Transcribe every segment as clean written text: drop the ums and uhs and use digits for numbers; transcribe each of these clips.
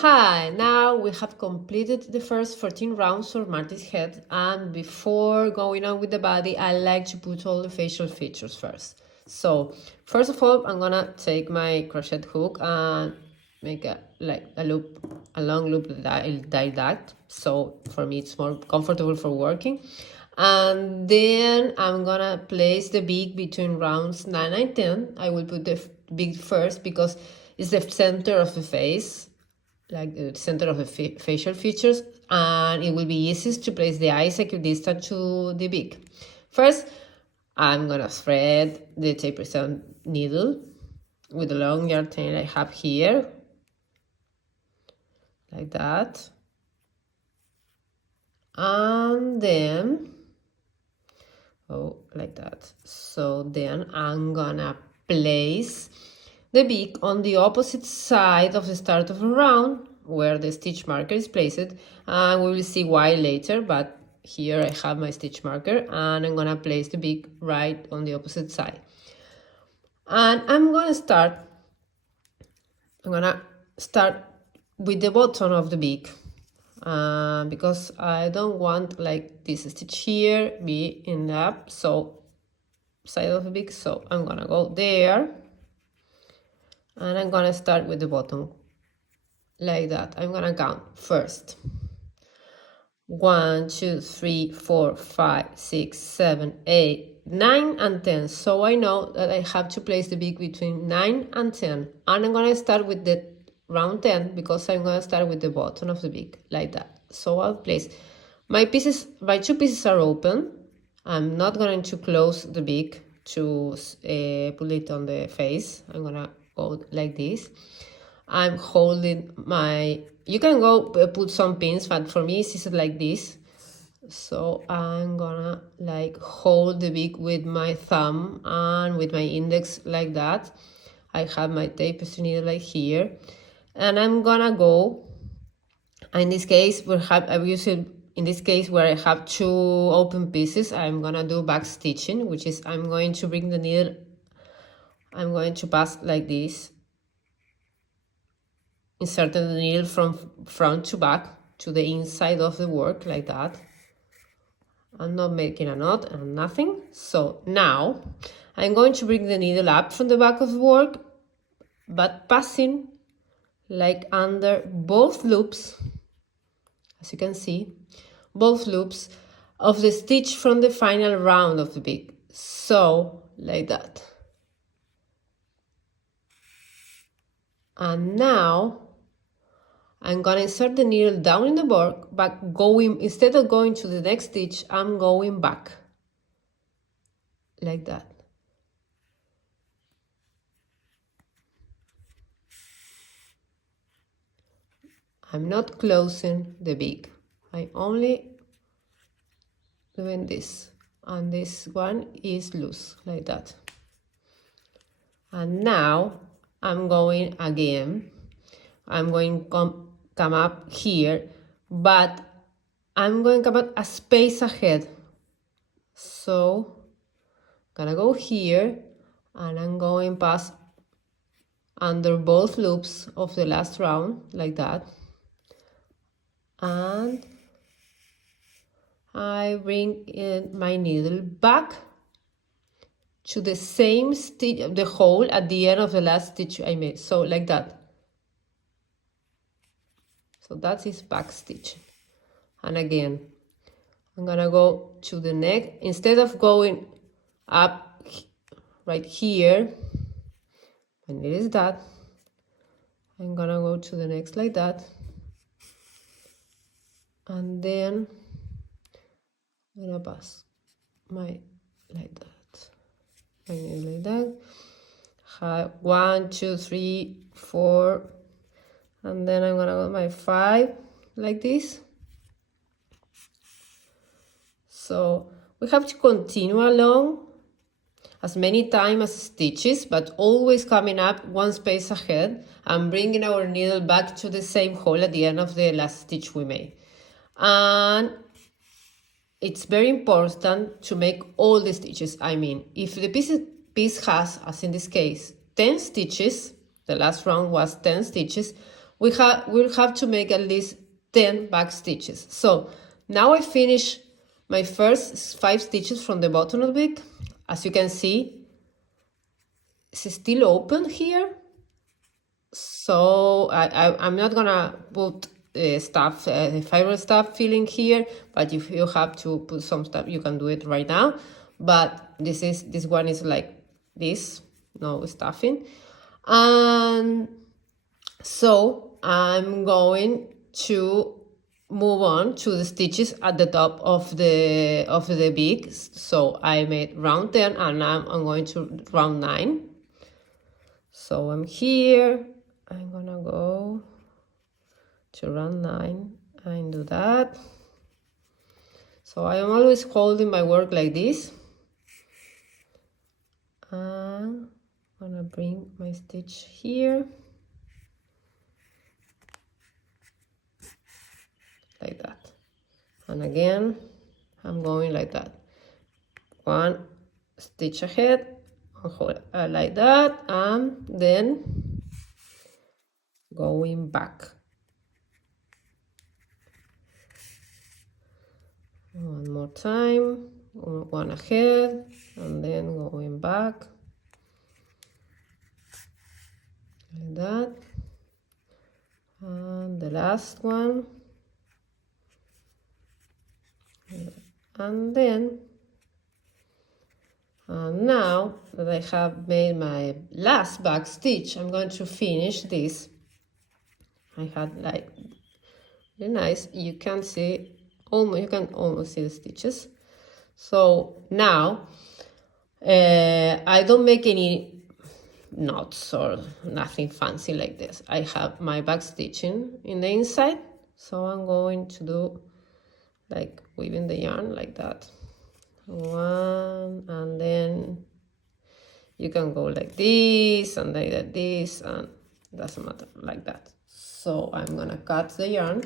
Hi, now we have completed the first 14 rounds for Marty's head, and before going on with the body, I like to put all the facial features first. So first of all, I'm gonna take my crochet hook and make a long loop like that. So for me, it's more comfortable for working. And then I'm gonna place the beak between rounds 9 and 10. I will put the beak first because it's the center of the face, like the center of the facial features, and it will be easiest to place the eyes equidistant to the beak. First, I'm gonna thread the taper needle with the long yarn tail I have here, like that, and then like that. So then I'm gonna place the beak on the opposite side of the start of a round where the stitch marker is placed, and we will see why later, but here I have my stitch marker and I'm gonna place the beak right on the opposite side. And I'm gonna start with the bottom of the beak, because I don't want like this stitch here be in the side of the beak, so I'm gonna go there and I'm gonna start with the bottom like that. I'm gonna count first 1 2 3 4 5 6 7 8 9 and 10. So I know that I have to place the beak between 9 and 10, and I'm gonna start with the round 10 because I'm gonna start with the bottom of the beak like that. So I'll place my two pieces are open. I'm not going to close the beak to put it on the face. I'm gonna go like this. I'm holding you can go put some pins, but for me it's like this. So I'm gonna like hold the beak with my thumb and with my index like that. I have my tapestry needle like here, and I'm gonna go. In this case, in this case where I have two open pieces, I'm gonna do back stitching, which is I'm going to bring the needle, I'm going to pass like this, inserting the needle from front to back to the inside of the work like that. I'm not making a knot and nothing. So now I'm going to bring the needle up from the back of the work, but passing like under both loops, as you can see, both loops of the stitch from the final round of the beak. So like that. And now I'm gonna insert the needle down in the work, but instead of going to the next stitch, I'm going back like that. I'm not closing the beak. I only doing this, and this one is loose like that. And now I'm going again. I'm going to come up here, but I'm going to come up a space ahead. So I'm gonna go here, and I'm going past under both loops of the last round like that, and I bring in my needle back to the same stitch, the hole at the end of the last stitch I made. So like that. So that is back stitching. And again, I'm gonna go to the neck. Instead of going up right here, and it is that, I'm gonna go to the next like that. And then I'm gonna pass my like that. My needle like that. 1 2 3 4, and then I'm gonna go my 5 like this. So we have to continue along as many times as stitches, but always coming up one space ahead and bringing our needle back to the same hole at the end of the last stitch we made. And it's very important to make all the stitches. I mean, if the piece has, as in this case, 10 stitches, the last round was 10 stitches, we'll have to make at least 10 back stitches. So now I finish my first 5 stitches from the bottom of the beak. As you can see, it's still open here. So I'm not gonna put fiber stuff filling here, but if you have to put some stuff, you can do it right now. But this one is like this, no stuffing. And so I'm going to move on to the stitches at the top of the beak. So I made round 10 and now I'm going to round 9. So I'm here, I'm gonna go to round 9 and do that. So I am always holding my work like this. And I'm gonna bring my stitch here. Like that. And again, I'm going like that. 1 stitch ahead, like that, and then going back. One more time, 1 ahead, and then going back. Like that. And the last one. And then, now that I have made my last back stitch, I'm going to finish this. I had like really nice. You can see you can almost see the stitches. So now I don't make any knots or nothing fancy like this. I have my back stitching in the inside, so I'm going to do like weaving the yarn like that. 1, and then you can go like this and like this, and it doesn't matter, like that. So I'm gonna cut the yarn.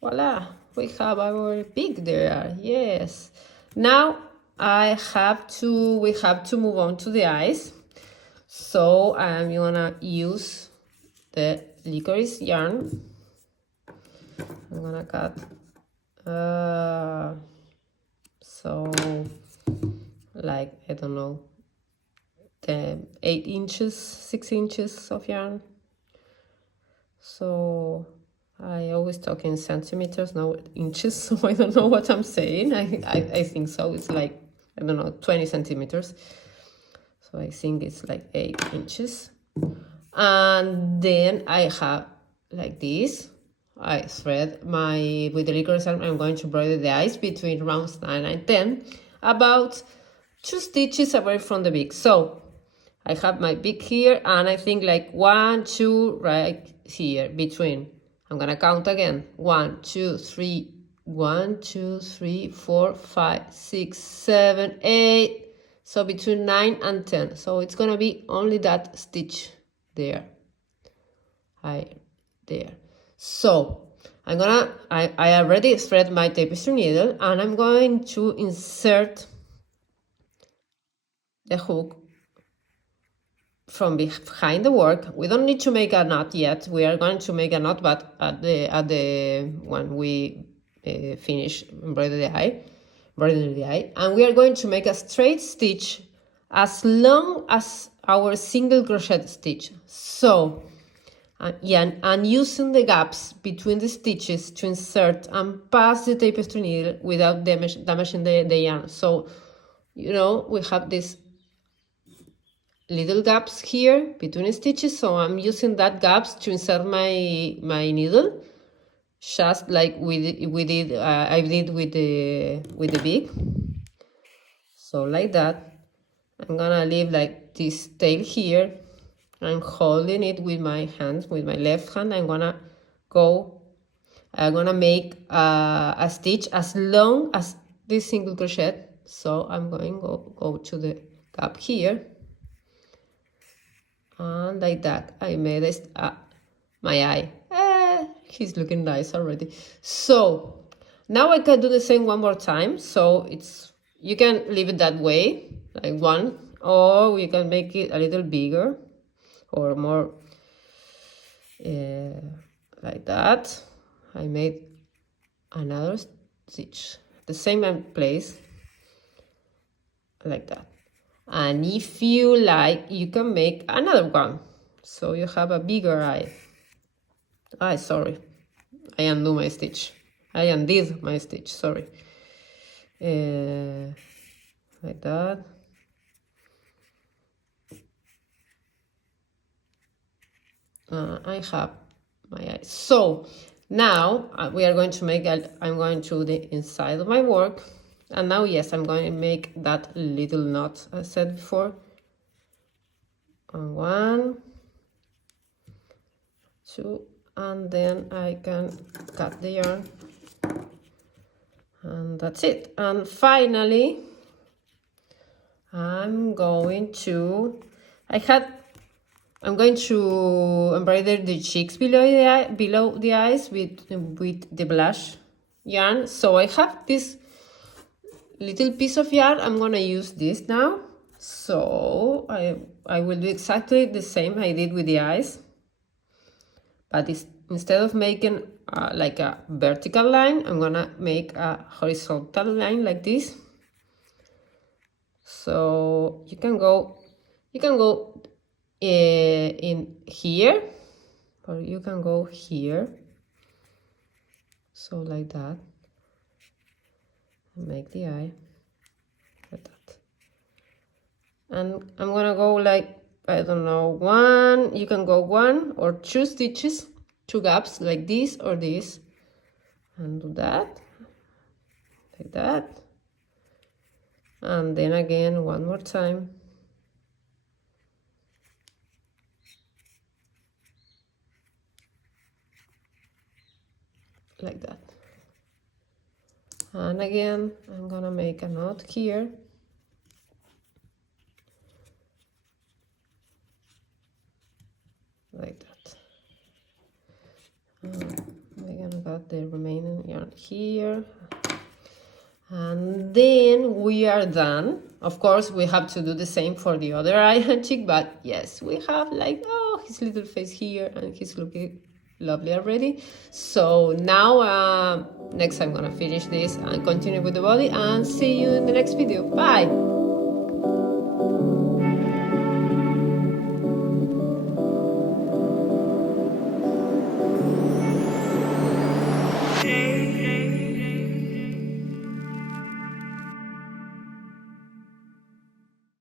Voila, we have our beak there. Yes. Now we have to move on to the eyes. So I'm gonna use the licorice yarn. I'm gonna cut so like, I don't know, 8 inches, 6 inches of yarn. So I always talk in centimeters, no inches, so I don't know what I'm saying. I think so. It's like, I don't know, 20 centimeters. So I think it's like 8 inches. And then I have like this. I thread with the licorice yarn. I'm going to embroider the eyes between rounds 9 and 10, about 2 stitches away from the beak. So I have my beak here, and I think like 1, 2 right here between. I'm gonna count again. 1, 2, 3, 1, 2, 3, 4, 5, 6, 7, 8. So between 9 and 10. So it's gonna be only that stitch there. There. So I already thread my tapestry needle, and I'm going to insert the hook from behind the work. We don't need to make a knot yet. We are going to make a knot, but at the when we finish embroidering the eye, and we are going to make a straight stitch as long as our single crochet stitch. So and using the gaps between the stitches to insert and pass the tapestry needle without damaging the yarn. So, you know, we have these little gaps here between stitches, so I'm using that gaps to insert my needle, just like I did with the beak. So like that, I'm gonna leave like this tail here. I'm holding it with my hands, with my left hand. I'm gonna make a stitch as long as this single crochet. So I'm going to go to the gap here, and like that I made this my eye. He's looking nice already. So now I can do the same one more time. So you can leave it that way, like 1 or we can make it a little bigger or more like that. I made another stitch, the same place, like that. And if you like, you can make another one, so you have a bigger eye. Sorry, I undid my stitch, sorry. Like that. I have my eyes. So now we are going to make I'm going to the inside of my work, and now yes, I'm going to make that little knot I said before. And 1, 2, and then I can cut the yarn, and that's it. And finally I'm going to embroider the cheeks below the eyes with the blush yarn. So I have this little piece of yarn. I'm gonna use this now. So I will do exactly the same I did with the eyes, but instead of making like a vertical line, I'm gonna make a horizontal line like this. So you can go in here, or you can go here, so like that, and make the eye like that. And I'm gonna go like, I don't know, you can go 1 or 2 stitches, 2 gaps like this or this, and do that like that, and then again 1 more time. Like that. And again, I'm gonna make a knot here. Like that. We're gonna cut the remaining yarn here. And then we are done. Of course, we have to do the same for the other eye and cheek, but yes, we have like, oh, his little face here, and he's looking lovely already. So now next I'm gonna finish this and continue with the body, and see you in the next video. Bye.